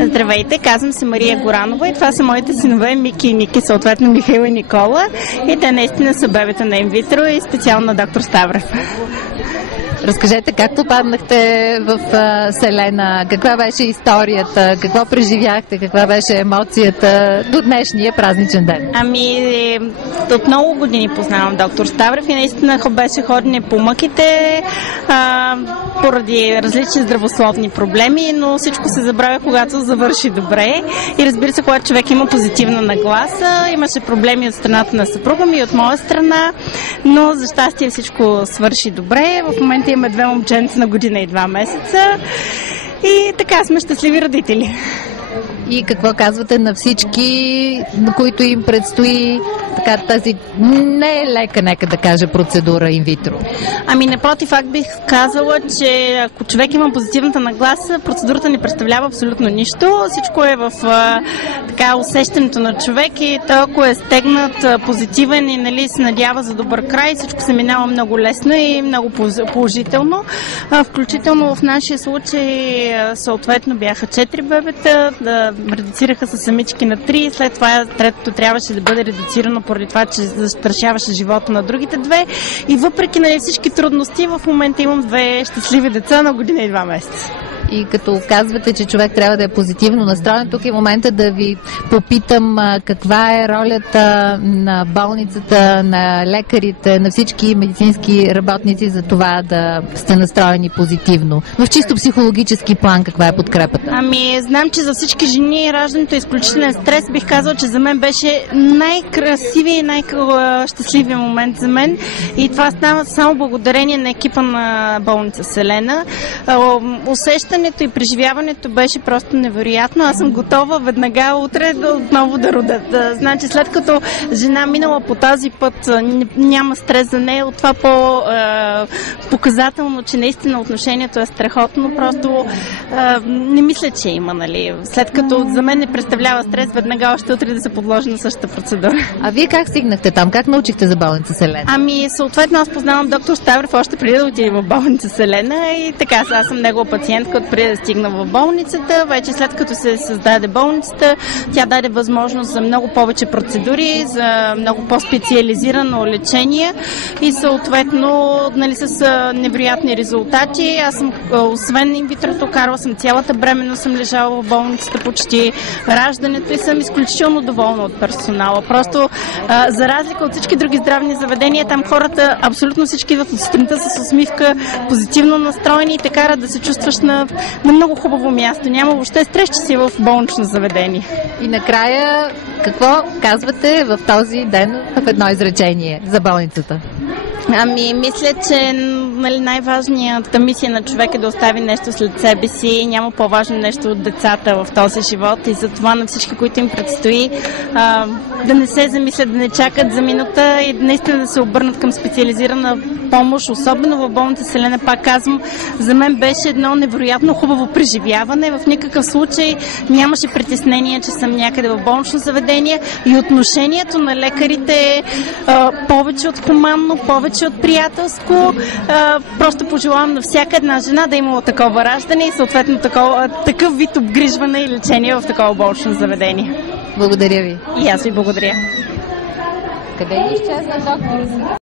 Здравейте, казвам се Мария Горанова и това са моите синове Мики и Ники, съответно Михаил и Никола. И те наистина са бебета на инвитро и специално на доктор Ставрев. Разкажете как попаднахте в Селена, каква беше историята, какво преживяхте, каква беше емоцията до днешния празничен ден? От много години познавам доктор Ставрев и наистина беше ходене по мъките поради различни здравословни проблеми, но всичко се забравя, когато завърши добре. И разбира се, когато човек има позитивна нагласа, имаше проблеми от страната на съпруга ми и от моя страна, но за щастие всичко свърши добре. В момента имаме 2 момченца на година и 2 месеца и така сме щастливи родители. И какво казвате на всички, на които им предстои тази не е лека, нека да кажа, процедура инвитро? Напротив, аз бих казала, че ако човек има позитивната нагласа, процедурата не представлява абсолютно нищо. Всичко е в усещането на човек и той, ако е стегнат, позитивен и се надява за добър край, всичко се минава много лесно и много положително. Включително в нашия случай съответно бяха 4 бебета, редуцираха се самички на 3, след това третото трябваше да бъде редуцирано поради това, че застрашаваше живота на другите 2 и въпреки всички трудности в момента имам 2 щастливи деца на година и 2 месеца. И като казвате, че човек трябва да е позитивно настроен, тук е момента да ви попитам каква е ролята на болницата, на лекарите, на всички медицински работници за това да сте настроени позитивно. В чисто психологически план каква е подкрепата? Знам, че за всички жени раждането е изключителен стрес. Бих казала, че за мен беше най-красивия и най-щастливия момент за мен. И това става само благодарение на екипа на болница Селена. Усещането и преживяването беше просто невероятно. Аз съм готова веднага утре отново да рода. Значи след като жена минала по този път, няма стрес за нея, от това по-показателно, че наистина отношението е страхотно. Просто не мисля, че има, След като за мен не представлява стрес, веднага още утре да се подложи на същата процедура. А вие как стигнахте там? Как научихте за болница Селена? Съответно, аз познавам доктор Ставрев още преди да отиде в болница Селена и така, аз съм негова пациентка преди да стигна в болницата. Вече след като се създаде болницата, тя даде възможност за много повече процедури, за много по-специализирано лечение и съответно с невероятни резултати. Аз съм, освен инвитрото, карала съм цялата бременност, съм лежала в болницата почти раждането и съм изключително доволна от персонала. Просто за разлика от всички други здравни заведения, там хората абсолютно всички в сутринта с усмивка, позитивно настроени и те карат да се чувстваш на много хубаво място. Няма въобще стрес, че си в болнично заведение. И накрая, какво казвате в този ден в едно изречение за болницата? Мисля, че най-важната мисия на човек е да остави нещо след себе си. Няма по-важно нещо от децата в този живот и затова на всички, които им предстои, да не се замислят, да не чакат за минута и наистина да се обърнат към специализирана помощ, особено в болница Селена. Пак казвам, за мен беше едно невероятно хубаво преживяване. В никакъв случай нямаше притеснение, че съм някъде в болнично заведение и отношението на лекарите е повече от хуманно, повече от приятелско. Просто пожелавам на всяка една жена да има такова раждане и съответно такъв вид обгрижване и лечение в такова болнично заведение. Благодаря ви. И аз ви благодаря. Къде изчезна доктор?